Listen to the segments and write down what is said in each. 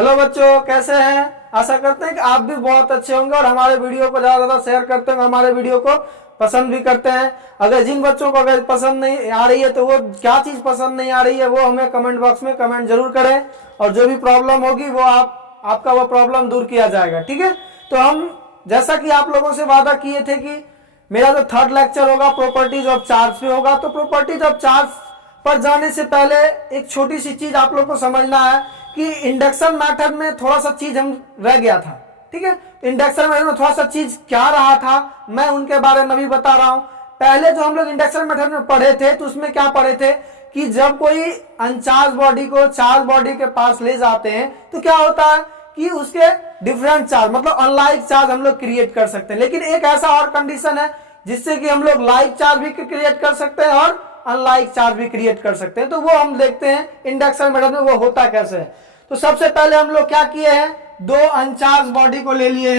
Hello बच्चों, कैसे हैं? आशा करते हैं कि आप भी बहुत अच्छे होंगे और हमारे वीडियो को ज्यादा ज्यादा शेयर करते हैं, हमारे वीडियो को पसंद भी करते हैं। अगर जिन बच्चों को अगर पसंद नहीं आ रही है तो वो क्या चीज पसंद नहीं आ रही है वो हमें कमेंट बॉक्स में कमेंट जरूर करें और जो भी प्रॉब्लम होगी वो आपका वो प्रॉब्लम दूर किया जाएगा। ठीक है, तो हम जैसा कि आप लोगों से वादा किए थे कि मेरा जो थर्ड लेक्चर होगा प्रॉपर्टीज ऑफ चार्ज पे होगा, तो प्रॉपर्टीज ऑफ चार्ज पर जाने से पहले एक छोटी सी चीज आप लोग को समझना है कि इंडक्शन मेथड में थोड़ा सा चीज हम रह गया था। ठीक है, इंडक्शन मेथड में थोड़ा सा चीज क्या रहा था मैं उनके बारे में भी बता रहा हूं। पहले जो हम लोग इंडक्शन मेथड में पढ़े थे तो उसमें क्या पढ़े थे कि जब कोई अनचार्ज बॉडी को चार्ज बॉडी के पास ले जाते हैं तो क्या होता है कि उसके डिफरेंट चार्ज मतलब अनलाइक चार्ज हम लोग क्रिएट कर सकते हैं। लेकिन एक ऐसा और कंडीशन है जिससे कि हम लोग लाइक चार्ज भी क्रिएट कर सकते हैं और अनलाइक चार्ज भी क्रिएट कर सकते हैं। तो वो हम देखते हैं इंडक्शन मेथड में वो होता कैसे है। तो सबसे पहले हम लोग क्या किए हैं, दो अनचार्ज बॉडी को ले लिए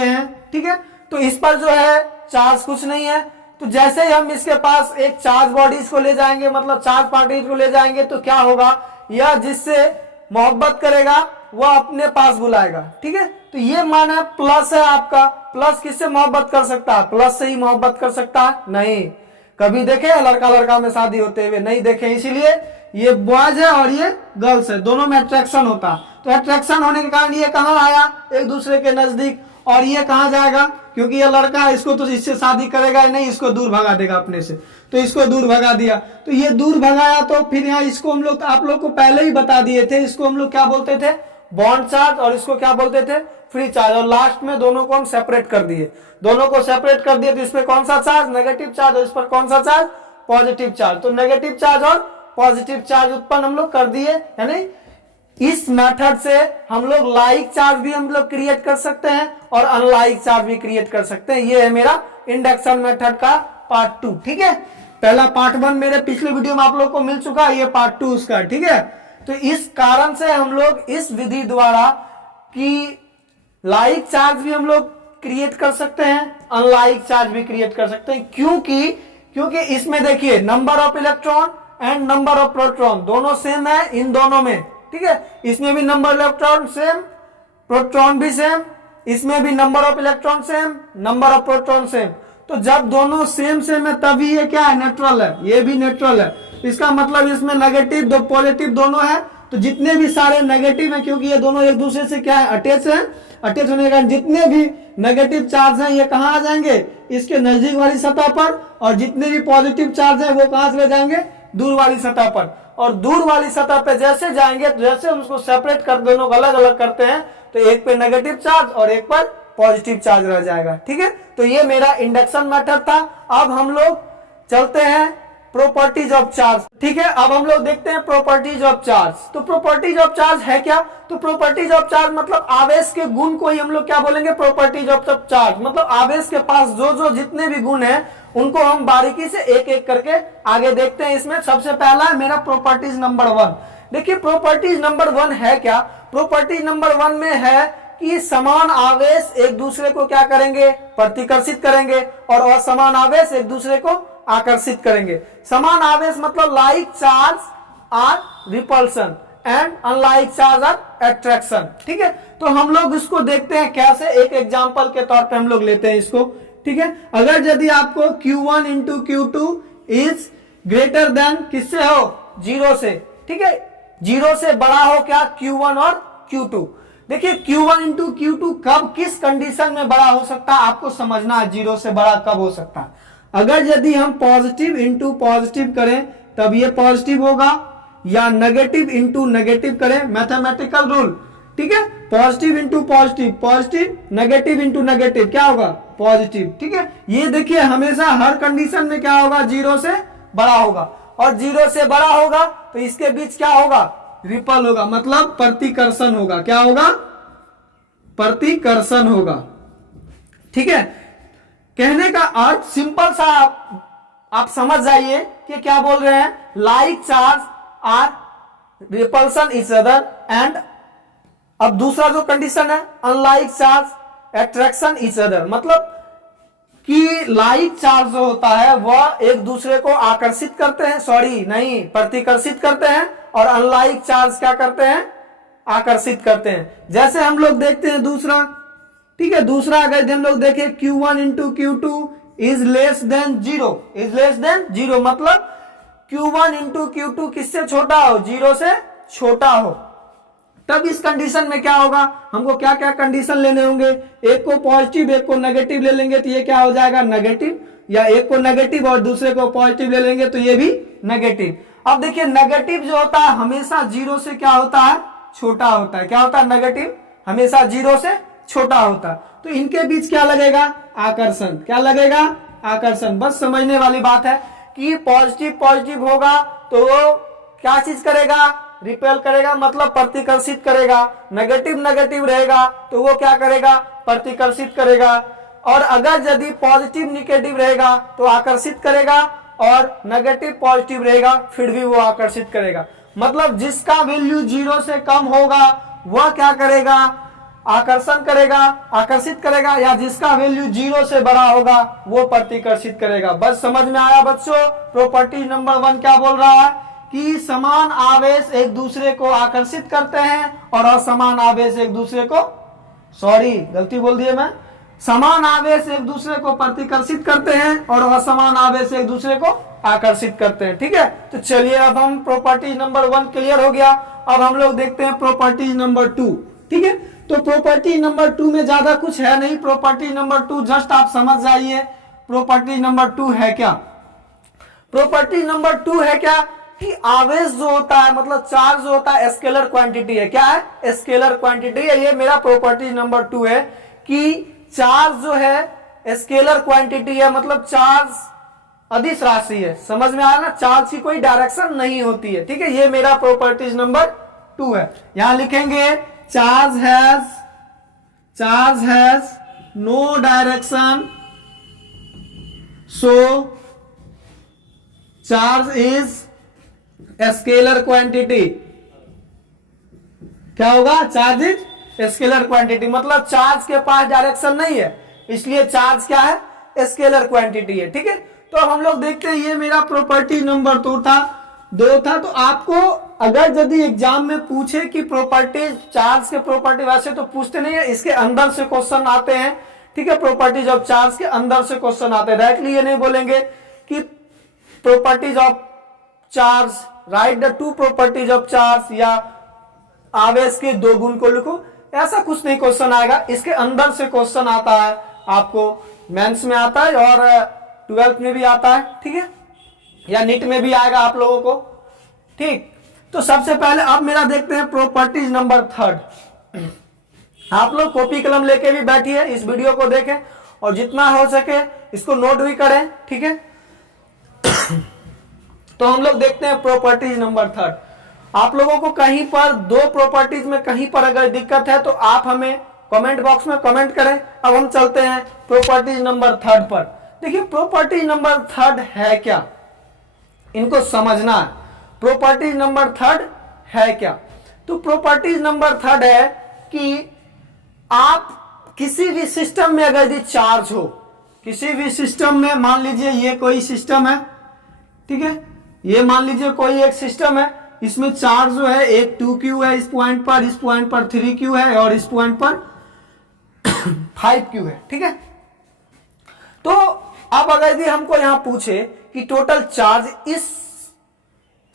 हैं, ठीक है। तो इस पर जो है चार्ज कुछ नहीं है, तो जैसे ही हम इसके पास एक चार्ज बॉडीज को ले जाएंगे मतलब चार्ज पार्टिकल को ले जाएंगे तो क्या होगा, यह जिससे मोहब्बत करेगा वह अपने पास बुलाएगा। ठीक है, तो ये मान है प्लस है आपका, प्लस किससे मोहब्बत कर सकता है, प्लस से ही मोहब्बत कर सकता है। नहीं, कभी देखे लड़का लड़का में शादी होते हुए नहीं देखे, इसीलिए ये बॉयज है और ये गर्ल्स है, दोनों में अट्रैक्शन होता। तो अट्रैक्शन होने के कारण ये कहाँ आया, एक दूसरे के नजदीक, और ये कहाँ जाएगा क्योंकि ये लड़का है इसको तो इससे शादी करेगा नहीं, इसको दूर भगा देगा अपने से, तो इसको दूर भगा दिया। तो ये दूर भगाया तो फिर यहाँ इसको हम लोग आप लोग को पहले ही बता दिए थे, इसको हम लोग क्या बोलते थे, बॉन्ड चार्ज, और इसको क्या बोलते थे, फ्री चार्ज। और लास्ट में दोनों को हम सेपरेट कर दिए, तो इस पर कौन सा चार्ज, नेगेटिव चार्ज, और इस पर कौन सा चार्ज, पॉजिटिव चार्ज। तो नेगेटिव चार्ज और पॉजिटिव चार्ज उत्पन्न हम लोग कर दिए, यानी इस मेथड से हम लोग लाइक चार्ज भी हम लोग क्रिएट कर सकते हैं और अनलाइक चार्ज भी क्रिएट कर सकते हैं। ये है मेरा इंडक्शन मेथड का पार्ट 2। ठीक है, पहला पार्ट 1 मेरे पिछले वीडियो में आप लोग को मिल चुका है, ये पार्ट 2 उसका। ठीक है, तो इस कारण से हम लोग इस विधि द्वारा कि लाइक चार्ज भी हम लोग क्रिएट कर सकते हैं, अनलाइक चार्ज भी क्रिएट कर सकते हैं। क्योंकि इसमें देखिए number of electron and number of proton दोनों सेम है इन दोनों में। ठीक है, इसमें भी नंबर इलेक्ट्रॉन सेम, प्रोटॉन भी सेम, इसमें भी number of electron same, number of proton same. तो जब दोनों सेम है तभी ये क्या है, न्यूट्रल है, ये भी न्यूट्रल है। इसका मतलब इसमें नेगेटिव दो पॉजिटिव दोनों है, तो जितने भी सारे नेगेटिव है क्योंकि ये दोनों एक दूसरे से क्या है, अटैच है, अटैच होने के कारण जितने भी नेगेटिव चार्ज हैं ये कहाँ आ जाएंगे, इसके नजदीक वाली सतह पर, और जितने भी पॉजिटिव चार्ज है वो कहां चले जाएंगे, दूर वाली सतह पर। और दूर वाली सतह पे जैसे जाएंगे तो जैसे हम उसको सेपरेट कर दोनों को अलग अलग करते हैं तो एक पे नेगेटिव चार्ज और एक पर पॉजिटिव चार्ज रह जाएगा। ठीक है, तो ये मेरा इंडक्शन मेथड था। अब हम लोग चलते हैं प्रॉपर्टीज ऑफ चार्ज। ठीक है, अब हम लोग देखते हैं प्रॉपर्टीज ऑफ चार्ज। तो प्रॉपर्टीज ऑफ चार्ज है क्या, तो प्रॉपर्टीज ऑफ चार्ज मतलब आवेश के गुण को ही हम लोग क्या बोलेंगे, प्रॉपर्टीज ऑफ चार्ज। मतलब आवेश के पास जो जितने भी गुण हैं उनको हम बारीकी से एक एक करके आगे देखते हैं। इसमें सबसे पहला है मेरा प्रॉपर्टीज नंबर 1। देखिए प्रॉपर्टीज नंबर 1 है क्या, प्रॉपर्टीज नंबर 1 में है कि समान आवेश एक दूसरे को क्या करेंगे, प्रतिकर्षित करेंगे, और असमान आवेश एक दूसरे को आकर्षित करेंगे। समान आवेश मतलब like charge are repulsion and unlike charge are attraction. ठीक है, तो हम लोग इसको देखते हैं कैसे, एक एग्जांपल के तौर पे हम लोग लेते हैं इसको। ठीक है, अगर यदि आपको Q1 into Q2 is greater than किससे हो, 0 से। ठीक है, 0 से बड़ा हो क्या, Q1 और Q2। देखिए Q1 इंटू Q2 कब किस कंडीशन में बड़ा हो सकता है आपको समझना है, 0 से बड़ा कब हो सकता है। अगर यदि हम पॉजिटिव इंटू पॉजिटिव करें तब ये पॉजिटिव होगा, या नेगेटिव इंटू नेगेटिव करें, मैथमेटिकल रूल। ठीक है, positive into positive, positive, negative into negative क्या होगा, पॉजिटिव। ठीक है, ये देखिए हमेशा हर कंडीशन में क्या होगा, 0 से बड़ा होगा, और 0 से बड़ा होगा तो इसके बीच क्या होगा, रिपल होगा, मतलब प्रतिकर्षण होगा। क्या होगा, प्रतिकर्षण होगा। ठीक है, कहने का अर्थ सिंपल सा आप समझ जाइए कि क्या बोल रहे हैं, like charge are repulsion each other and, अब दूसरा जो कंडीशन है unlike charge attraction each other, मतलब कि लाइक चार्ज जो होता है वह एक दूसरे को आकर्षित करते हैं, प्रतिकर्षित करते हैं, और अनलाइक चार्ज क्या करते हैं, आकर्षित करते हैं। जैसे हम लोग देखते हैं दूसरा, ठीक है, दूसरा अगर हम लोग देखें Q1 into Q2 is less than zero, is less than zero, मतलब Q1 इंटू Q2 किससे छोटा हो, जीरो से छोटा हो। तब इस कंडीशन में क्या होगा, हमको क्या क्या कंडीशन लेने होंगे, एक को पॉजिटिव एक को नेगेटिव ले लेंगे तो ये क्या हो जाएगा नेगेटिव, या एक को नेगेटिव और दूसरे को पॉजिटिव ले लेंगे तो ये भी नेगेटिव। अब देखिए नेगेटिव जो होता है हमेशा जीरो से क्या होता है, छोटा होता है। क्या होता है, नेगेटिव हमेशा जीरो से छोटा होता है। तो इनके बीच क्या लगेगा, आकर्षण। क्या लगेगा, आकर्षण। बस समझने वाली बात है कि पॉजिटिव पॉजिटिव होगा तो वो क्या चीज करेगा, रिपेल करेगा, मतलब प्रतिकर्षित करेगा। नेगेटिव नेगेटिव रहेगा तो वो क्या करेगा, प्रतिकर्षित करेगा। और अगर यदि पॉजिटिव निगेटिव रहेगा तो आकर्षित करेगा, और नेगेटिव पॉजिटिव रहेगा फिर भी वो आकर्षित करेगा। मतलब जिसका वैल्यू जीरो से कम होगा वह क्या करेगा, आकर्षण करेगा, आकर्षित करेगा, या जिसका वैल्यू जीरो से बड़ा होगा वो प्रतिकर्षित करेगा। बस समझ में आया बच्चों। प्रॉपर्टी नंबर 1 क्या बोल रहा है कि समान आवेश एक दूसरे को आकर्षित करते हैं और असमान आवेश एक दूसरे को, सॉरी गलती बोल दिए मैं, समान आवेश एक दूसरे को प्रतिकर्षित करते हैं और असमान आवेश एक दूसरे को आकर्षित करते हैं। ठीक है, तो चलिए अब हम प्रॉपर्टी नंबर 1 क्लियर हो गया। अब हम लोग देखते हैं प्रॉपर्टी नंबर 2। ठीक है, तो प्रॉपर्टी नंबर 2 में ज्यादा कुछ है नहीं। प्रॉपर्टी नंबर 2 जस्ट आप समझ जाइए प्रॉपर्टी नंबर 2 है क्या। प्रॉपर्टी नंबर 2 है क्या कि आवेश जो होता है, मतलब चार्ज जो होता है स्केलर क्वांटिटी है। क्या है, स्केलर क्वांटिटी है। ये मेरा प्रॉपर्टी नंबर 2 है कि चार्ज जो है स्केलर क्वांटिटी है, मतलब चार्ज अदिश राशि है। समझ में आया ना, चार्ज की कोई डायरेक्शन नहीं होती है। ठीक है, ये मेरा प्रॉपर्टीज नंबर 2 है। यहां लिखेंगे charge has no direction, so charge is scalar quantity. क्या होगा, चार्ज इज स्केलर क्वांटिटी, मतलब चार्ज के पास डायरेक्शन नहीं है, इसलिए चार्ज क्या है, स्केलर क्वांटिटी है। ठीक है, तो हम लोग देखते हैं ये मेरा प्रॉपर्टी नंबर 2 था। तो आपको अगर यदि एग्जाम में पूछे कि प्रॉपर्टी, चार्ज के प्रॉपर्टी, वैसे तो पूछते नहीं है, इसके अंदर से क्वेश्चन आते हैं। ठीक है, प्रॉपर्टीज ऑफ चार्ज के अंदर से क्वेश्चन आते हैं। डायरेक्टली ये नहीं बोलेंगे कि properties of charge, right the 2 properties of charge, या आवेश के 2 गुण को लिखो, ऐसा कुछ नहीं क्वेश्चन आएगा। इसके अंदर से क्वेश्चन आता है, आपको मेंस में आता है और 12th में भी आता है। ठीक है, या नीट में भी आएगा आप लोगों को। ठीक, तो सबसे पहले अब मेरा देखते हैं प्रॉपर्टीज नंबर 3। आप लोग कॉपी कलम लेके भी बैठिए, इस वीडियो को देखें और जितना हो सके इसको नोट भी करें। ठीक है, तो हम लोग देखते हैं प्रॉपर्टीज नंबर 3। आप लोगों को कहीं पर 2 प्रॉपर्टीज में कहीं पर अगर दिक्कत है तो आप हमें कमेंट बॉक्स में कमेंट करें। अब हम चलते हैं प्रॉपर्टीज नंबर 3 पर। देखिए प्रॉपर्टी नंबर 3 है क्या, इनको समझना है। प्रॉपर्टी नंबर 3 है क्या, तो प्रॉपर्टीज नंबर 3 है कि आप किसी भी सिस्टम में अगर यदि चार्ज हो, किसी भी सिस्टम में, मान लीजिए ये कोई सिस्टम है, ठीक है, ये मान लीजिए कोई एक सिस्टम है, इसमें चार्ज जो है एक 2q है, इस पॉइंट पर 3q है और इस पॉइंट पर 5q है। ठीक है, तो अब अगर यदि हमको यहां पूछे कि टोटल चार्ज इस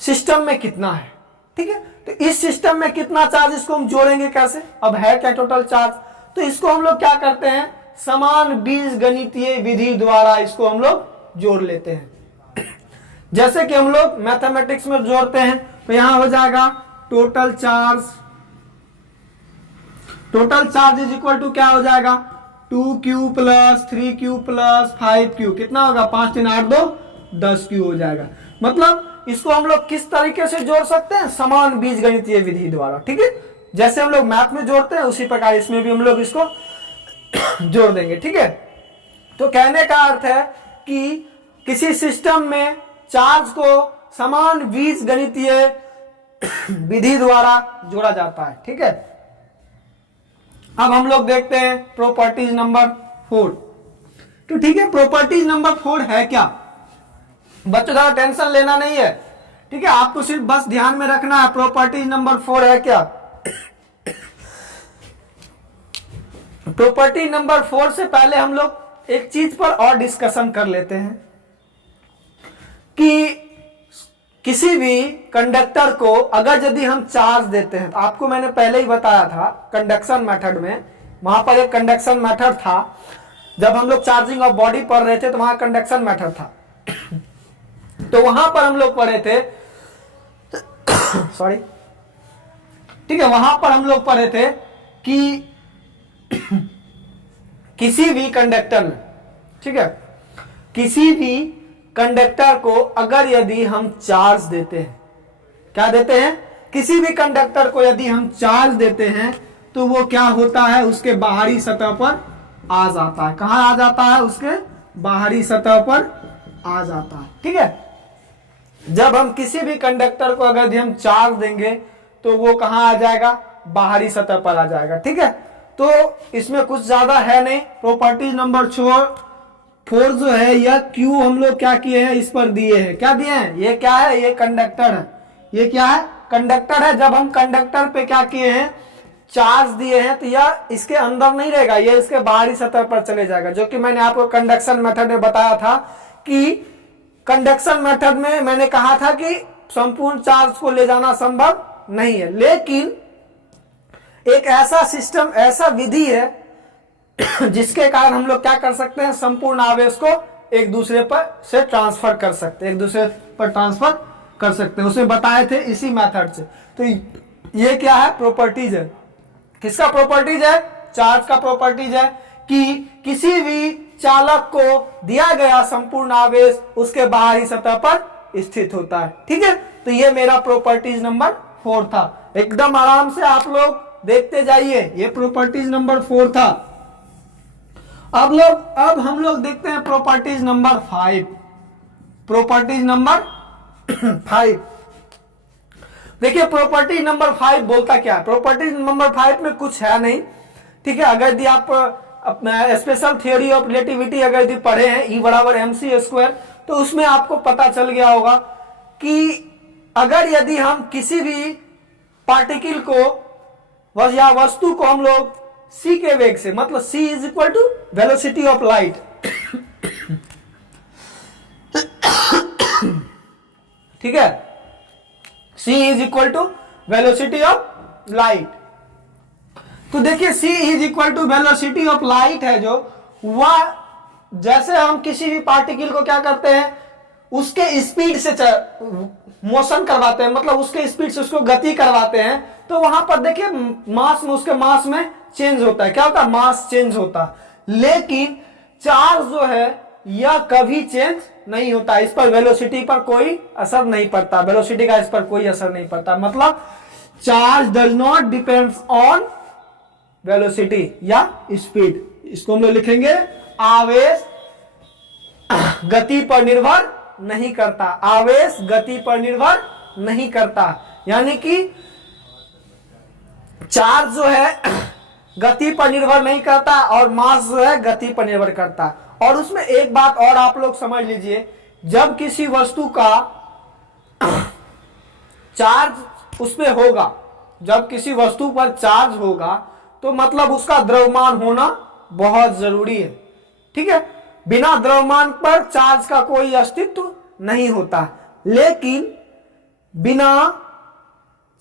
सिस्टम में कितना है, ठीक है, तो इस सिस्टम में कितना चार्ज, इसको हम जोड़ेंगे कैसे। अब है क्या टोटल चार्ज, तो इसको हम लोग क्या करते हैं, समान बीजगणितीय विधि द्वारा इसको हम लोग जोड़ लेते हैं। जैसे कि हम लोग मैथमेटिक्स में जोड़ते हैं, तो यहां हो जाएगा total charge is equal to क्या हो जाएगा, 2q plus 3q plus 5q, कितना होगा, 5 3 8 2 10q हो जाएगा। मतलब इसको हम लोग किस तरीके से जोड़ सकते हैं, समान बीजगणितीय विधि द्वारा। ठीक है, जैसे हम लोग मैथ में जोड़ते हैं उसी प्रकार इसमें भी हम लोग इसको जोड़ देंगे। ठीक है, तो कहने का अर्थ है कि किसी सिस्टम में चार्ज को समान बीजगणितीय विधि द्वारा जोड़ा जाता है। ठीक है, अब हम लोग देखते हैं प्रॉपर्टीज नंबर 4। तो ठीक है, प्रॉपर्टीज नंबर 4 है क्या, बच्चों ज्यादा टेंशन लेना नहीं है। ठीक है, आपको सिर्फ बस ध्यान में रखना है प्रॉपर्टी नंबर 4 है क्या। प्रॉपर्टी नंबर 4 से पहले हम लोग एक चीज पर और डिस्कशन कर लेते हैं कि किसी भी कंडक्टर को अगर यदि हम चार्ज देते हैं, तो आपको मैंने पहले ही बताया था कंडक्शन मेथड में, वहां पर एक कंडक्शन मेथड था, जब हम लोग चार्जिंग ऑफ बॉडी पढ़ रहे थे तो वहां कंडक्शन मेथड था। तो वहां पर हम लोग पढ़े थे सॉरी, ठीक है, वहां पर हम लोग पढ़े थे कि किसी भी कंडक्टर में, ठीक है, किसी भी कंडक्टर को अगर यदि हम चार्ज देते हैं, क्या देते हैं, किसी भी कंडक्टर को यदि हम चार्ज देते हैं तो वो क्या होता है, उसके बाहरी सतह पर आ जाता है। कहां आ जाता है, उसके बाहरी सतह पर आ जाता है। ठीक है, जब हम किसी भी कंडक्टर को अगर हम चार्ज देंगे तो वो कहां आ जाएगा, बाहरी सतह पर आ जाएगा। ठीक है, तो इसमें कुछ ज्यादा है नहीं। प्रॉपर्टीज नंबर 4 जो है, यह क्यू हम लोग क्या किए हैं, इस पर दिए हैं, क्या दिए हैं, ये क्या है, ये कंडक्टर है, ये क्या है, कंडक्टर है। जब हम कंडक्टर पे क्या किए हैं, चार्ज दिए हैं, तो यह इसके अंदर नहीं रहेगा, ये इसके बाहरी सतह पर चले जाएगा, जो कि मैंने आपको कंडक्शन मेथड में बताया था कि कंडक्शन मेथड में मैंने कहा था कि संपूर्ण चार्ज को ले जाना संभव नहीं है, लेकिन एक ऐसा सिस्टम, ऐसा विधि है जिसके कारण हम लोग क्या कर सकते हैं, संपूर्ण आवेश को एक दूसरे पर से ट्रांसफर कर सकते हैं, एक दूसरे पर ट्रांसफर कर सकते हैं, उसमें बताए थे इसी मेथड से। तो ये क्या है, प्रॉपर्टीज है, किसका प्रॉपर्टीज है, चार्ज का प्रॉपर्टीज है कि किसी भी चालक को दिया गया संपूर्ण आवेश उसके बाहरी सतह पर स्थित होता है। ठीक है, तो ये मेरा प्रॉपर्टीज नंबर 4 था। एकदम आराम से आप लोग देखते जाइए, ये प्रॉपर्टीज नंबर 4 था। अब हम लोग देखते हैं प्रॉपर्टीज नंबर 5। प्रॉपर्टीज नंबर 5 देखिए, प्रॉपर्टी नंबर 5 बोलता क्या है। प्रॉपर्टी नंबर 5 में कुछ है नहीं। ठीक है, अगर यदि आप स्पेशल थ्योरी ऑफ रिलेटिविटी अगर यदि पढ़े हैं, E बराबर mc², तो उसमें आपको पता चल गया होगा कि अगर यदि हम किसी भी पार्टिकल को या वस्तु को हम लोग c के वेग से, मतलब c is equal to velocity of light, ठीक है, c is equal to velocity of light. तो देखिए c is equal to velocity of light है जो, वह जैसे हम किसी भी पार्टिकल को क्या करते हैं, उसके स्पीड से मोशन करवाते हैं, मतलब उसके स्पीड से उसको गति करवाते हैं, तो वहां पर देखिए मास में, उसके मास में चेंज होता है, क्या होता है, मास चेंज होता है। लेकिन चार्ज जो है यह कभी चेंज नहीं होता, इस पर वेलोसिटी पर कोई असर नहीं पड़ता, वेलोसिटी का इस पर कोई असर नहीं पड़ता, मतलब charge does not depends on velocity या स्पीड। इसको हम लोग लिखेंगे, आवेश गति पर निर्भर नहीं करता, आवेश गति पर निर्भर नहीं करता, यानी कि चार्ज जो है गति पर निर्भर नहीं करता और मास जो है गति पर निर्भर करता। और उसमें एक बात और आप लोग समझ लीजिए, जब किसी वस्तु का चार्ज उसमें होगा, जब किसी वस्तु पर चार्ज होगा, तो मतलब उसका द्रव्यमान होना बहुत जरूरी है। ठीक है, बिना द्रव्यमान पर चार्ज का कोई अस्तित्व नहीं होता, लेकिन बिना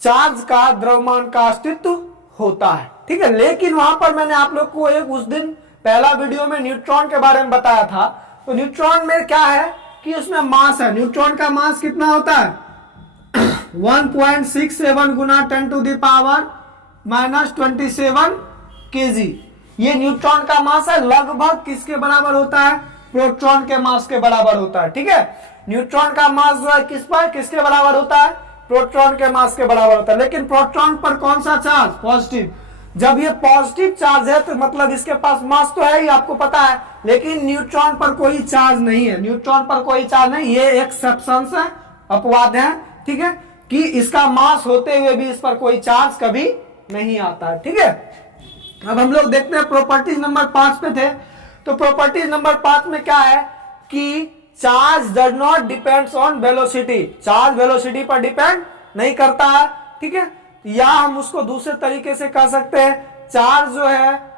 चार्ज का द्रव्यमान का अस्तित्व होता है। ठीक है, लेकिन वहां पर मैंने आप लोग को एक उस दिन पहला वीडियो में न्यूट्रॉन के बारे में बताया था। तो न्यूट्रॉन में क्या है कि उसमें मास है, न्यूट्रॉन का मास कितना होता है 1.67 गुना 10⁻⁻27 kg। ये न्यूट्रॉन का मास है, लगभग किसके बराबर होता है, प्रोटॉन के मास के बराबर होता है। ठीक है, न्यूट्रॉन का मास जो है किसके बराबर होता है, प्रोटॉन के मास के बराबर होता है। लेकिन प्रोटॉन पर कौन सा चार्ज, पॉजिटिव। जब ये पॉजिटिव चार्ज है तो मतलब इसके पास मास तो है ही, आपको पता है, लेकिन न्यूट्रॉन पर कोई चार्ज नहीं है, न्यूट्रॉन पर कोई चार्ज नहीं, ये एक सब्सटेंस है, अपवाद है। ठीक है, कि इसका मास होते हुए भी इस पर कोई चार्ज कभी नहीं आता है। ठीक है, अब हम लोग देखते हैं प्रॉपर्टीज नंबर 5 पे थे। तो प्रॉपर्टीज नंबर 5 में क्या है कि charge does not depends on velocity, charge velocity पर डिपेंड नहीं करता है, ठीक है। या हम उसको दूसरे तरीके से कह सकते हैं, चार्ज जो है,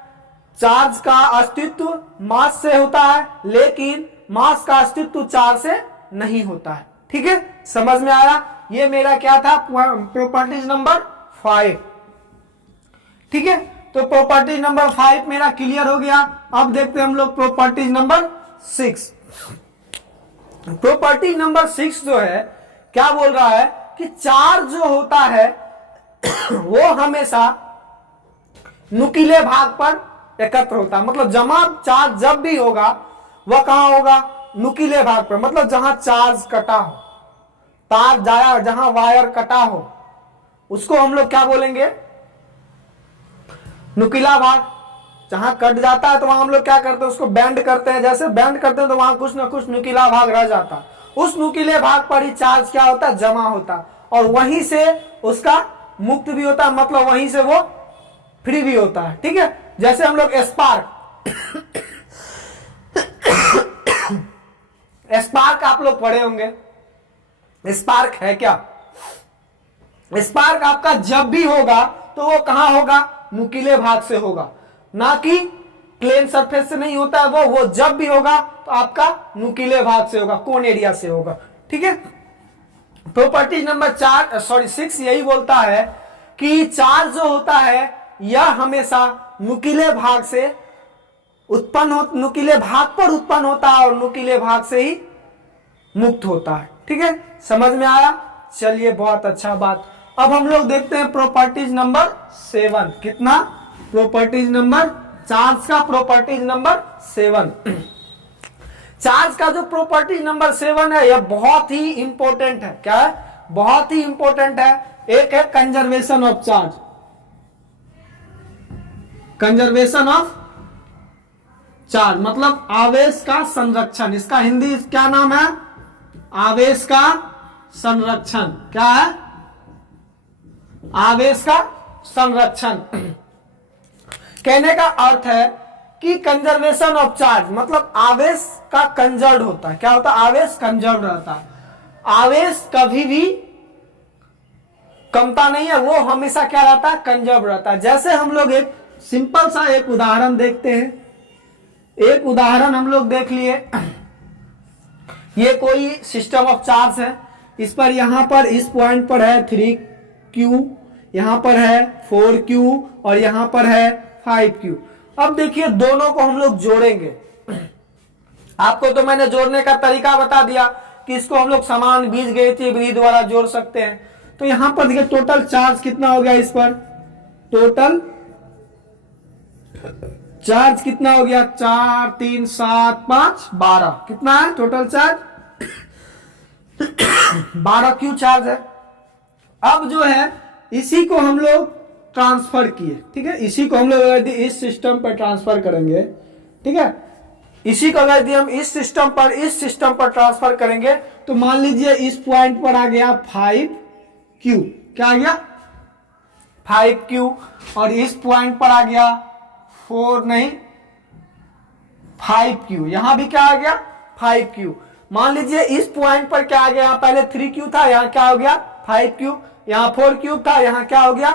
चार्ज का अस्तित्व मास से होता है, लेकिन मास का अस्तित्व चार्ज से नहीं होता है, ठीक है। समझ में आया? ये मेरा क्या था, प्रॉपर्टीज नंबर 5, ठीक है। तो प्रॉपर्टीज नंबर 5 मेरा क्लियर हो गया। अब देखते हैं हम लोग प्रॉपर्टीज नंबर 6। प्रॉपर्टी नंबर 6 जो है क्या बोल रहा है कि चार्ज जो होता है वो हमेशा नुकीले भाग पर एकत्र होता है। मतलब जमा चार्ज जब भी होगा वह कहां होगा, नुकीले भाग पर, मतलब जहां चार्ज कटा हो, तार जाया, जहां वायर कटा हो, उसको हम लोग क्या बोलेंगे, नुकीला भाग। जहां कट जाता है तो वहां हम लोग क्या करते हैं, उसको बेंड करते हैं, जैसे बेंड करते हैं तो वहां कुछ ना कुछ नुकीला भाग रह जाता है। उस नुकीले भाग पर ही चार्ज क्या होता है, जमा होता है, और वहीं से उसका मुक्त भी होता है, मतलब वहीं से वो फ्री भी होता है, ठीक है। जैसे हम लोग स्पार्क स्पार्क आप लोग पढ़े होंगे, स्पार्क है क्या, स्पार्क आपका जब भी होगा तो वो कहां होगा, नुकीले भाग से होगा, ना कि प्लेन सरफेस से नहीं होता है। वो जब भी होगा तो आपका नुकीले भाग से होगा, कोन एरिया से होगा, ठीक है। प्रॉपर्टी नंबर 6 यही बोलता है कि चार्ज जो होता है यह हमेशा नुकीले भाग से उत्पन्न हो, नुकीले भाग पर उत्पन्न होता है और नुकीले भाग से ही मुक्त होता है, ठीक है। समझ में आया? चलिए, बहुत अच्छा बात। अब हम लोग देखते हैं प्रॉपर्टीज नंबर 7। कितना, प्रॉपर्टीज नंबर, चार्ज का प्रॉपर्टीज नंबर 7। चार्ज का जो प्रॉपर्टीज नंबर 7 है यह बहुत ही इंपॉर्टेंट है। क्या है, बहुत ही इंपॉर्टेंट है। एक है conservation of charge, conservation of charge मतलब आवेश का संरक्षण। इसका हिंदी क्या नाम है, आवेश का संरक्षण। क्या है, आवेश का संरक्षण। कहने का अर्थ है कि कंजर्वेशन ऑफ चार्ज मतलब आवेश का कंजर्व होता है। क्या होता है, आवेश कंजर्व रहता है। आवेश कभी भी कमता नहीं है, वो हमेशा क्या रहता है, कंजर्व रहता है। जैसे हम लोग एक सिंपल सा एक उदाहरण देखते हैं। एक उदाहरण हम लोग देख लिए, ये कोई सिस्टम ऑफ चार्ज है। इस पर यहां पर इस पॉइंट पर है 3Q, यहां पर है 4Q और यहां पर है 5Q। अब देखिए दोनों को हम लोग जोड़ेंगे। आपको तो मैंने जोड़ने का तरीका बता दिया कि इसको हम लोग समान बीजगणितीय विधि द्वारा जोड़ सकते हैं। तो यहां पर देखिए टोटल चार्ज कितना हो गया, इस पर टोटल चार्ज कितना हो गया, 4 3 7 5 12। कितना है टोटल चार्ज, 12Q चार्ज है। अब जो है इसी को हम लोग ट्रांसफर किए, ठीक है। इसी को हम लोग यदि इस सिस्टम पर ट्रांसफर करेंगे, ठीक है, इसी को यदि हम इस सिस्टम पर ट्रांसफर करेंगे तो मान लीजिए इस पॉइंट पर आ गया 5Q। क्या आ गया, 5Q। और इस पॉइंट पर आ गया 5Q। यहां भी क्या आ गया, 5Q। मान लीजिए इस पॉइंट पर क्या आ गया, यहां पहले 3Q था, यहां क्या हो गया 5Q। यहां 4Q था, यहां क्या हो गया,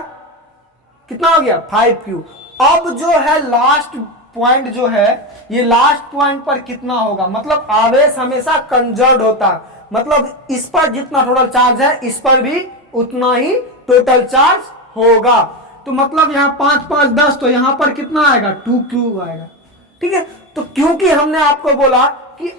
कितना हो गया 5Q। अब जो है लास्ट पॉइंट जो है, ये लास्ट पॉइंट पर कितना होगा, मतलब आवेश हमेशा कंजर्व होता है। मतलब इस पर जितना टोटल चार्ज है इस पर भी उतना ही टोटल चार्ज होगा। तो मतलब यहाँ 5 5 10, तो यहां पर कितना आएगा 2Q आएगा, ठीक है। तो क्योंकि हमने आपको बोला कि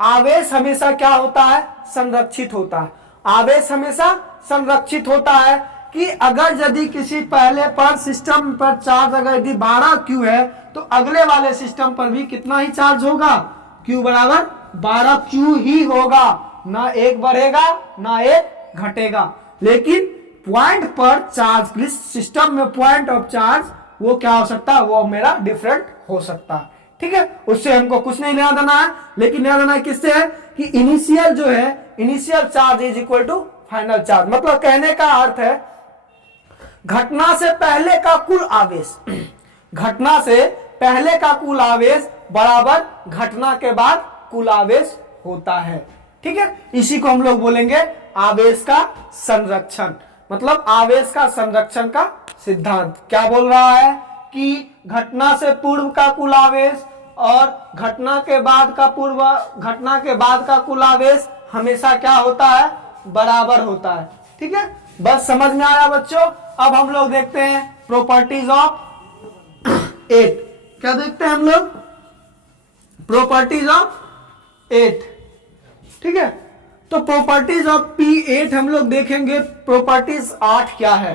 आवेश हमेशा क्या होता है, संरक्षित होता है। आवेश हमेशा संरक्षित होता है कि अगर यदि किसी पहले पर सिस्टम पर चार्ज अगर यदि 12Q है तो अगले वाले सिस्टम पर भी कितना ही चार्ज होगा, Q बराबर 12Q ही होगा। ना एक बढ़ेगा ना एक घटेगा। लेकिन पॉइंट पर चार्ज, इस सिस्टम में पॉइंट ऑफ चार्ज वो क्या हो सकता है, वो मेरा डिफरेंट हो सकता है, ठीक है। उससे हमको कुछ नहीं लेना देना है, लेकिन लेना देना किससे है कि इनिशियल जो है, initial charge is equal to final charge. मतलब कहने का अर्थ है घटना से पहले का कुल आवेश, घटना से पहले का कुल आवेश बराबर घटना के बाद कुल आवेश होता है। ठीक है, इसी को हम लोग बोलेंगे आवेश का संरक्षण, मतलब आवेश का संरक्षण का सिद्धांत। क्या बोल रहा है कि घटना से पूर्व का कुल आवेश और घटना के बाद का कुल आवेश हमेशा क्या होता है, बराबर होता है। ठीक है, बस समझ में आया बच्चों। अब हम लोग देखते हैं प्रॉपर्टीज ऑफ एट। क्या देखते हैं हम लोग, प्रॉपर्टीज ऑफ एट। ठीक है, तो प्रॉपर्टीज ऑफ P8 हम लोग देखेंगे। प्रॉपर्टीज 8 क्या है,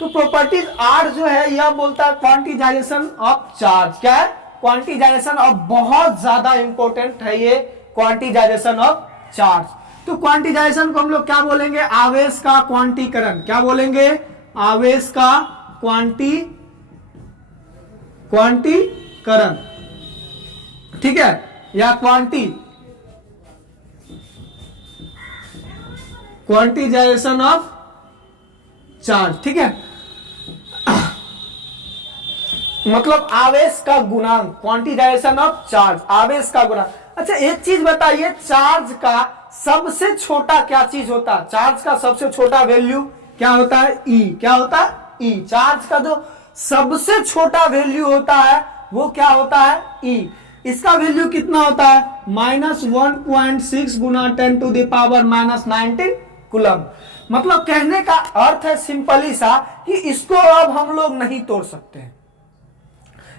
तो प्रॉपर्टीज 8 जो है यह बोलता है क्वांटिजाइजेशन ऑफ चार्ज। क्या है, क्वांटिजाइजेशन ऑफ, बहुत ज्यादा इंपॉर्टेंट है ये क्वांटिजाइजेशन ऑफ चार्ज। तो क्वांटिजाइजेशन को हम लोग क्या बोलेंगे, आवेश का क्वांटीकरण। क्या बोलेंगे, आवेश का क्वांटीकरण। ठीक है, या क्वांटिजाइजेशन ऑफ चार्ज। ठीक है, मतलब आवेश का गुणांक, क्वांटिजाइजेशन ऑफ चार्ज, आवेश का गुणांक। अच्छा एक चीज बताइए, चार्ज का सबसे छोटा क्या चीज होता है, चार्ज का सबसे छोटा वैल्यू क्या होता है, ई। क्या होता है, ई। चार्ज का जो सबसे छोटा वैल्यू होता है वो क्या होता है, ई। इसका वैल्यू कितना होता है, -1.6 गुना 10⁻⁻19 कूलम। मतलब कहने का अर्थ है सिंपली सा कि इसको अब हम लोग नहीं तोड़ सकते हैं,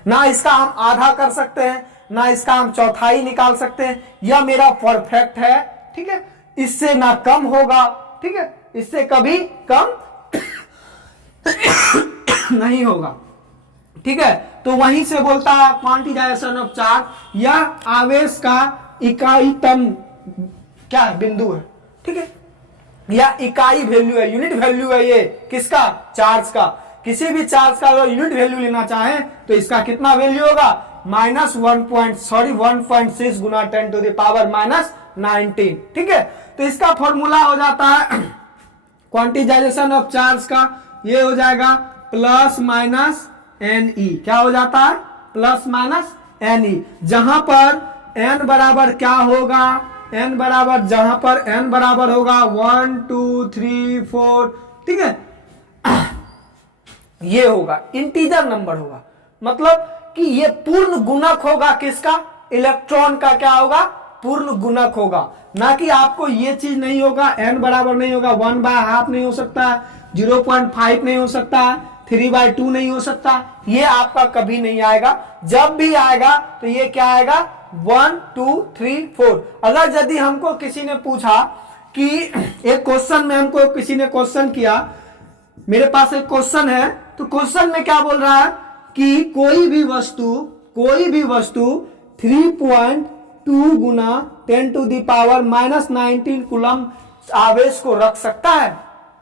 ना इसका हम आधा कर सकते हैं, ना इसका हम चौथाई निकाल सकते हैं। यह मेरा परफेक्ट है। ठीक है, इससे ना कम होगा। ठीक है, इससे कभी कम नहीं होगा। ठीक है, तो वहीं से बोलता है क्वांटिजाइजेशन ऑफ चार्ज, यह आवेश का इकाईतम क्या है, बिंदु है। ठीक है, या इकाई वैल्यू है, यूनिट वैल्यू है ये किसका, चार्ज का। किसी भी चार्ज का अगर यूनिट वैल्यू लेना चाहें तो इसका कितना वैल्यू होगा, -1.6 गुना 10⁻⁻19। ठीक है, तो इसका फॉर्मूला हो जाता है क्वांटिजाइजेशन ऑफ चार्ज का, ये हो जाएगा ±NE। क्या हो जाता है, ±NE। जहां पर n बराबर क्या होगा, n बराबर, जहां पर n बराबर होगा 1 2 3 4। ठीक है, ये होगा इंटीजर नंबर होगा, मतलब कि ये पूर्ण गुणक होगा किसका, इलेक्ट्रॉन का। क्या होगा, पूर्ण गुणक होगा, ना कि आपको ये चीज नहीं होगा, n बराबर नहीं होगा, 1/2 नहीं हो सकता, 0.5 नहीं हो सकता, 3/2 नहीं हो सकता। ये आपका कभी नहीं आएगा। जब भी आएगा तो ये क्या आएगा, 1 2 3 4। अगर यदि हमको किसी ने पूछा कि एक क्वेश्चन में हमको किसी ने क्वेश्चन किया, मेरे पास एक क्वेश्चन है, तो क्वेश्चन में क्या बोल रहा है कि कोई भी वस्तु 3.2 गुना 10⁻⁻19 कूलम आवेश को रख सकता है।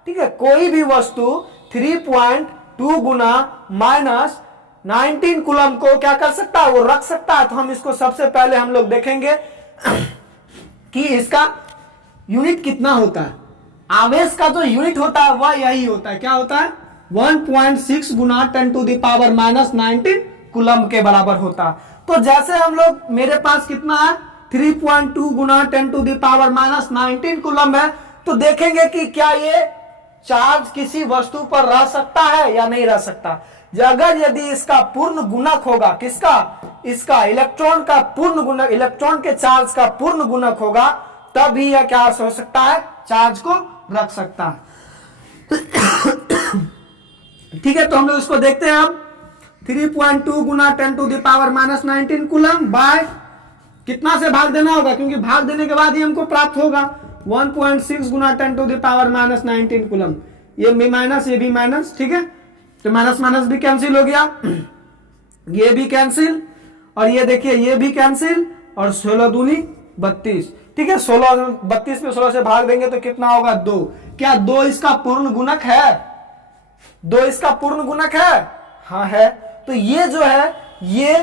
ठीक है, कोई भी वस्तु 3.2 गुना -19 कूलम को क्या कर सकता है, वो रख सकता है। तो हम इसको सबसे पहले हम लोग देखेंगे कि इसका यूनिट कितना होता है। आवेश का जो यूनिट होता है वह यही होता है। क्या होता है, 1.6 गुना 10⁻⁻19 कूलम के बराबर होता है। तो जैसे हम लोग, मेरे पास कितना है, 3.2 गुना 10⁻⁻19 कूलम है, तो देखेंगे कि क्या ये चार्ज किसी वस्तु पर रह सकता है या नहीं रह सकता। अगर यदि इसका पूर्ण गुणक होगा, किसका, इसका इलेक्ट्रॉन का पूर्ण गुणक, इलेक्ट्रॉन के चार्ज का पूर्ण गुणक होगा, तभी यह क्या हो सकता है, चार्ज को रख सकता है। ठीक है, तो हम लोग इसको देखते हैं अब। 3.2 गुना 10⁻⁻19 कूलम बाय कितना से भाग देना होगा, क्योंकि भाग देने के बाद ही हमको प्राप्त होगा 1.6 गुना 10⁻⁻19 कूलम। ये भी माइनस, ये भी माइनस। ठीक है, तो माइनस माइनस भी कैंसिल हो गया, ये भी कैंसिल, और ये देखिए ये भी कैंसिल, और 16 दूनी 32। ठीक है, 32 में 16 से भाग देंगे तो कितना होगा, 2। क्या 2 इसका पूर्ण गुणक है, 2 इसका पूर्ण गुणक है, हाँ है। तो ये जो है, ये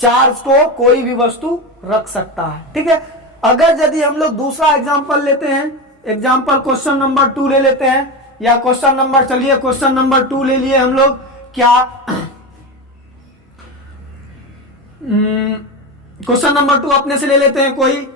चार्ज को कोई भी वस्तु रख सकता है। ठीक है, अगर यदि हम लोग दूसरा एग्जांपल लेते हैं, एग्जांपल क्वेश्चन नंबर 2 ले लेते हैं, या क्वेश्चन नंबर, चलिए क्वेश्चन नंबर 2 ले लिए हम लोग। क्या क्वेश्चन नंबर 2 अपने से ले लेते हैं कोई।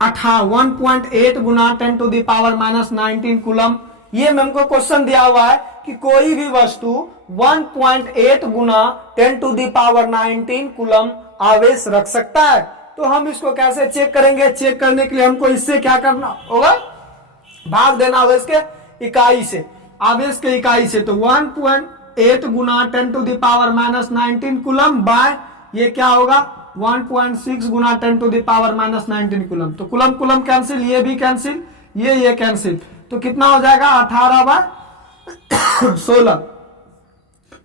1.8 गुना 10⁻⁻19 कूलम। ये हमको क्वेश्चन दिया हुआ है कि कोई भी वस्तु 1.8 गुना 10⁻19 कूलम आवेश रख सकता है। तो हम इसको कैसे चेक करेंगे? चेक करने के लिए हमको इससे क्या करना होगा? भाग देना आवेश के इकाई से, आवेश के इकाई से। तो 1.8 गुना 10⁻⁻19 कूलम बाय ये क्या होगा 1.6 गुना 10⁻⁻19 कूलम। तो कूलम कूलम कैंसिल, ये भी कैंसिल, ये कैंसिल। तो कितना हो जाएगा 18/16।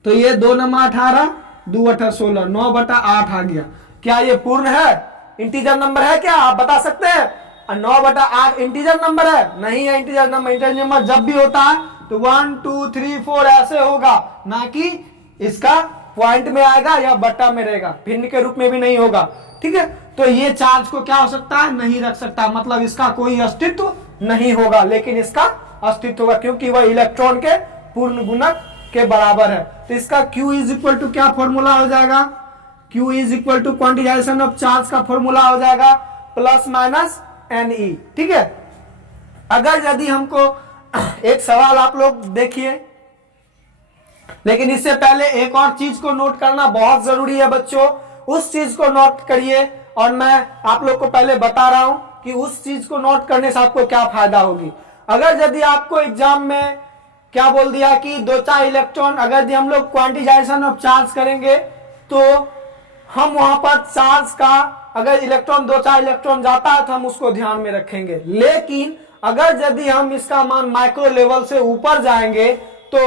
तो ये 2 × 18 2 × 8 16 9/8 आ गया। क्या ये पूर्ण है? इंटीजर नंबर है क्या? आप बता सकते हैं? 9/8 इंटीजर नंबर है? नहीं है इंटीजर नंबर। इंटीजर नंबर जब भी होता है तो 1 2 3 4 ऐसे होगा, ना कि इसका पॉइंट में आएगा या बट्टा में रहेगा, भिन्न के रूप में भी नहीं होगा। ठीक है, तो ये चार्ज को क्या हो सकता है? नहीं रख सकता, मतलब इसका कोई अस्तित्व नहीं होगा। लेकिन इसका अस्तित्व होगा क्योंकि वह इलेक्ट्रॉन के पूर्ण गुणक के बराबर है। तो इसका Q इज इक्वल टू क्या फॉर्मूला हो जाएगा? Q is equal to quantization of charge का फॉर्मूला हो जाएगा +-Ne। ठीक है, अगर यदि हमको एक सवाल आप लोग देखिए, लेकिन इससे पहले एक और चीज को नोट करना बहुत जरूरी है बच्चों। उस चीज को नोट करिए और मैं आप लोग को पहले बता रहा हूं कि उस चीज को नोट करने से आपको क्या फायदा होगी। अगर यदि आपको एग्जाम में क्या बोल दिया कि 2-4 इलेक्ट्रॉन, अगर यदि हम लोग क्वांटिजाइजेशन ऑफ चार्ज करेंगे तो हम वहां पर चार्ज का, अगर इलेक्ट्रॉन 2-4 इलेक्ट्रॉन जाता है तो हम उसको ध्यान में रखेंगे। लेकिन अगर यदि हम इसका मान माइक्रो लेवल से ऊपर जाएंगे तो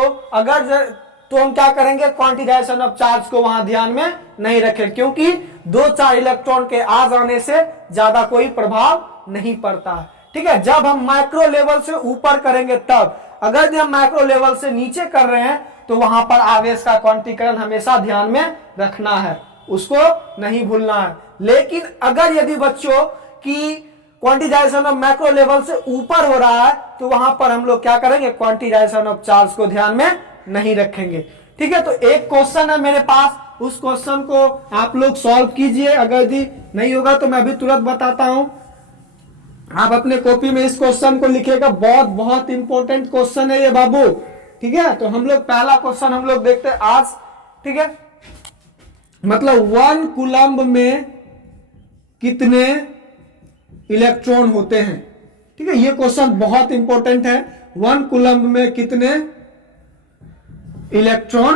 हम क्या करेंगे? क्वांटिजाइजेशन ऑफ चार्ज को वहां ध्यान में नहीं रखें, क्योंकि 2-4 इलेक्ट्रॉन के आ जाने से ज्यादा कोई प्रभाव नहीं पड़ता है। ठीक है, जब हम माइक्रो लेवल से ऊपर करेंगे तब। अगर हम माइक्रो लेवल से नीचे कर रहे हैं तो वहां पर आवेश का क्वांटीकरण हमेशा ध्यान में रखना है, उसको नहीं भूलना है। लेकिन अगर यदि बच्चों की क्वांटिजाइजेशन ऑफ मैक्रो लेवल से ऊपर हो रहा है तो वहां पर हम लोग क्या करेंगे? क्वांटिजाइजेशन ऑफ चार्ज को ध्यान में नहीं रखेंगे। ठीक है, तो एक क्वेश्चन है मेरे पास, उस क्वेश्चन को आप लोग सॉल्व कीजिए। अगर यदि नहीं होगा तो मैं अभी तुरंत बताता हूं। आप अपने कॉपी में इस क्वेश्चन को लिखिएगा, बहुत बहुत इंपॉर्टेंट क्वेश्चन है ये बाबू। ठीक है, तो हम लोग पहला क्वेश्चन हम लोग देखते हैं आज। ठीक है, मतलब 1 कूलम्ब में कितने इलेक्ट्रॉन होते हैं? ठीक है, ये क्वेश्चन बहुत इंपॉर्टेंट है। 1 कूलम्ब में कितने इलेक्ट्रॉन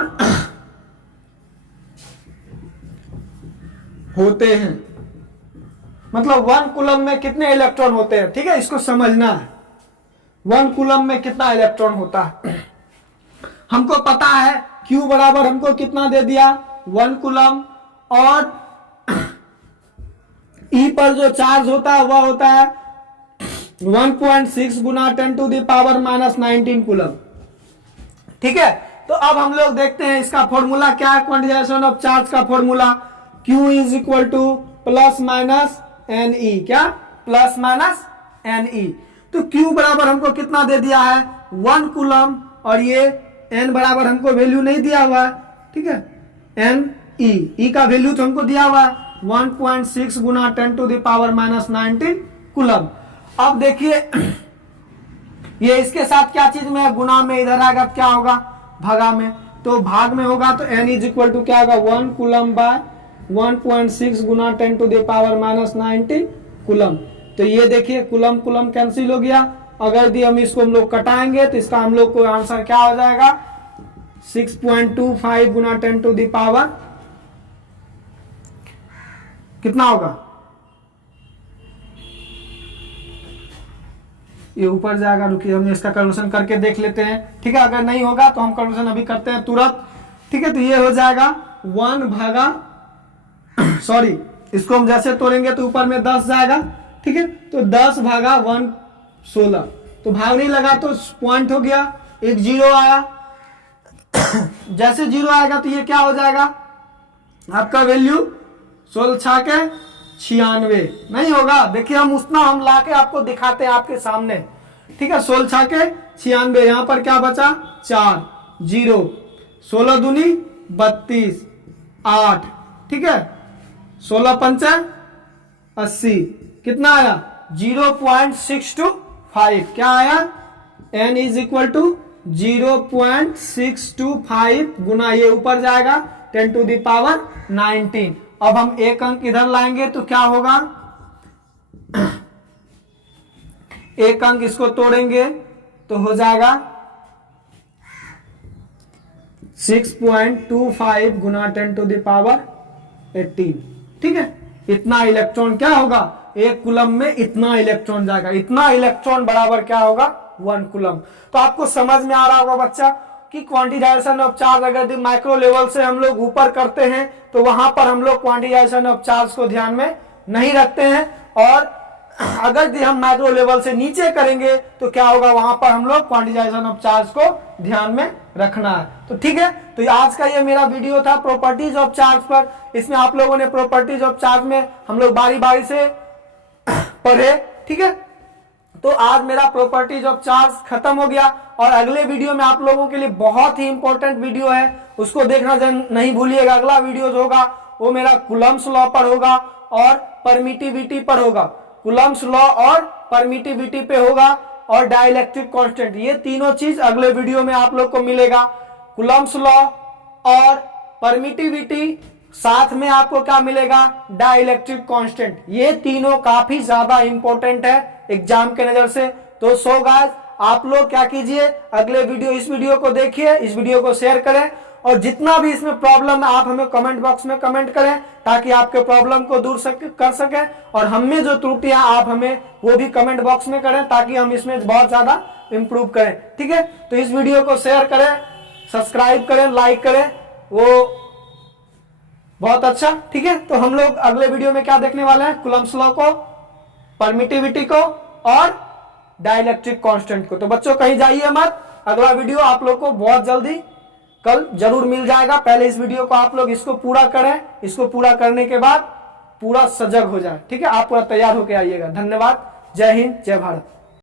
होते हैं, मतलब 1 कूलम्ब में कितने इलेक्ट्रॉन होते हैं। ठीक है, इसको समझना है। 1 कूलम्ब में कितना इलेक्ट्रॉन होता है हमको पता है। Q बराबर हमको कितना दे दिया? 1 कूलम्ब, और E पर जो चार्ज होता है वह होता है 1.6 गुना 10⁻⁻19 कूलम्ब। ठीक है, तो अब हम लोग देखते हैं इसका फॉर्मूला क्या है। क्वांटिजाइजेशन ऑफ चार्ज का formula Q is equal to +-Ne। क्या? +-Ne। तो Q बराबर हमको कितना दे दिया है? 1 कूलम्ब, और ये N बराबर हमको वैल्यू नहीं दिया हुआ है। ठीक है, E का वैल्यू तो हमको दिया हुआ है 1.6 गुना 10⁻⁻19 कूलम्ब। अब देखिए ये इसके साथ क्या चीज में है? गुना में। इधर आएगा क्या होगा? भागा में। तो भाग में होगा तो N इज इक्वल टू क्या होगा? 1 कूलम्ब बाय 1.6 गुना 10⁻⁻19 कूलम्ब। तो ये देखिए कूलम्ब कूलम्ब कैंसिल हो गया। अगर यदि हम इसको हम लोग कटाएंगे तो इसका हम लोग को आंसर क्या हो जाएगा? 6.25 गुना 10⁻, कितना होगा? ये ऊपर जाएगा, रुकिए हम इसका कैलकुलेशन करके देख लेते हैं। ठीक है, अगर नहीं होगा तो हम कैलकुलेशन अभी करते हैं तुरंत। ठीक है, तो ये हो जाएगा 1 भागा सॉरी, इसको हम जैसे तोड़ेंगे तो ऊपर में 10 जाएगा। ठीक है, तो 10 भागा 1 16, तो भाग नहीं लगा तो पॉइंट हो गया, एक 0 आया। जैसे 0 आएगा तो ये क्या हो जाएगा? आपका वैल्यू 16 के 96 नहीं होगा। देखिए हम उतना हम लाके आपको दिखाते हैं आपके सामने। ठीक है, 16 के 96, यहां पर क्या बचा? 4 0, 16 दूनी 32 8। ठीक है, 16 पंचे 80, कितना आया? 0.625, क्या आया, n इज इक्वल टू 0.625 गुना ये ऊपर जाएगा 10⁻19। अब हम एक अंक इधर लाएंगे तो क्या होगा, एक अंक इसको तोड़ेंगे तो हो जाएगा 6.25 गुना 10⁻18। ठीक है, इतना इलेक्ट्रॉन क्या होगा, एक कूलम में इतना इलेक्ट्रॉन जाएगा, इतना इलेक्ट्रॉन बराबर क्या होगा 1 कूलम। तो आपको समझ में आ रहा होगा बच्चा कि क्वांटिटाइजेशन ऑफ चार्ज अगर माइक्रो लेवल से हम लोग ऊपर करते हैं तो वहां पर हम लोग क्वांटिटाइजेशन ऑफ चार्ज को ध्यान में नहीं रखते हैं, और अगर हम माइक्रो लेवल से नीचे करेंगे तो क्या होगा, वहां पर हम लोग क्वांटिटाइजेशन ऑफ चार्ज को ध्यान में रखना है। तो ठीक है, तो आज का ये मेरा वीडियो था प्रॉपर्टीज ऑफ चार्ज पर। इसमें आप लोगों ने प्रॉपर्टीज ऑफ चार्ज में हम लोग बारी बारी से पढ़े। ठीक है, तो आज मेरा प्रॉपर्टीज ऑफ चार्ज खत्म हो गया, और अगले वीडियो में आप लोगों के लिए बहुत ही इंपॉर्टेंट वीडियो है, उसको देखना नहीं भूलिएगा। अगला वीडियो जो होगा वो मेरा कूलम्ब्स लॉ पर होगा और परमिटिविटी पर होगा। कूलम्ब्स लॉ और परमिटिविटी पे होगा और डाइलेक्ट्रिक कांस्टेंट, ये तीनों चीज अगले वीडियो में आप लोग को मिलेगा। कूलम्ब्स लॉ और परमिटिविटी, साथ में आपको क्या मिलेगा, डाइलेक्ट्रिक कांस्टेंट। ये तीनों काफी ज्यादा इंपॉर्टेंट है एग्जाम के नजर से। तो सो गाइस, आप लोग क्या कीजिए, अगले वीडियो, इस वीडियो को देखिए, इस वीडियो को शेयर करें, और जितना भी इसमें प्रॉब्लम है आप हमें कमेंट बॉक्स में कमेंट करें ताकि आपके प्रॉब्लम को दूर कर सके, और हमें जो त्रुटियां आप हमें वो भी कमेंट बॉक्स में करें ताकि हम इसमें बहुत ज्यादा इंप्रूव करें। ठीक है, तो इस वीडियो को शेयर करें, सब्सक्राइब करें, लाइक करें, वो बहुत अच्छा। ठीक है, तो हम लोग अगले वीडियो में क्या देखने वाले हैं, कूलम्ब्स लॉ को, परमिटिविटी को और डाइलेक्ट्रिक कांस्टेंट को। तो बच्चों कहीं जाइए मत, अगला वीडियो आप लोग को बहुत जल्दी कल जरूर मिल जाएगा। पहले इस वीडियो को आप लोग इसको पूरा करें, इसको पूरा करने के बाद पूरा सजग हो जाए। ठीक है, आप पूरा तैयार होकर आइएगा। धन्यवाद, जय हिंद, जय भारत।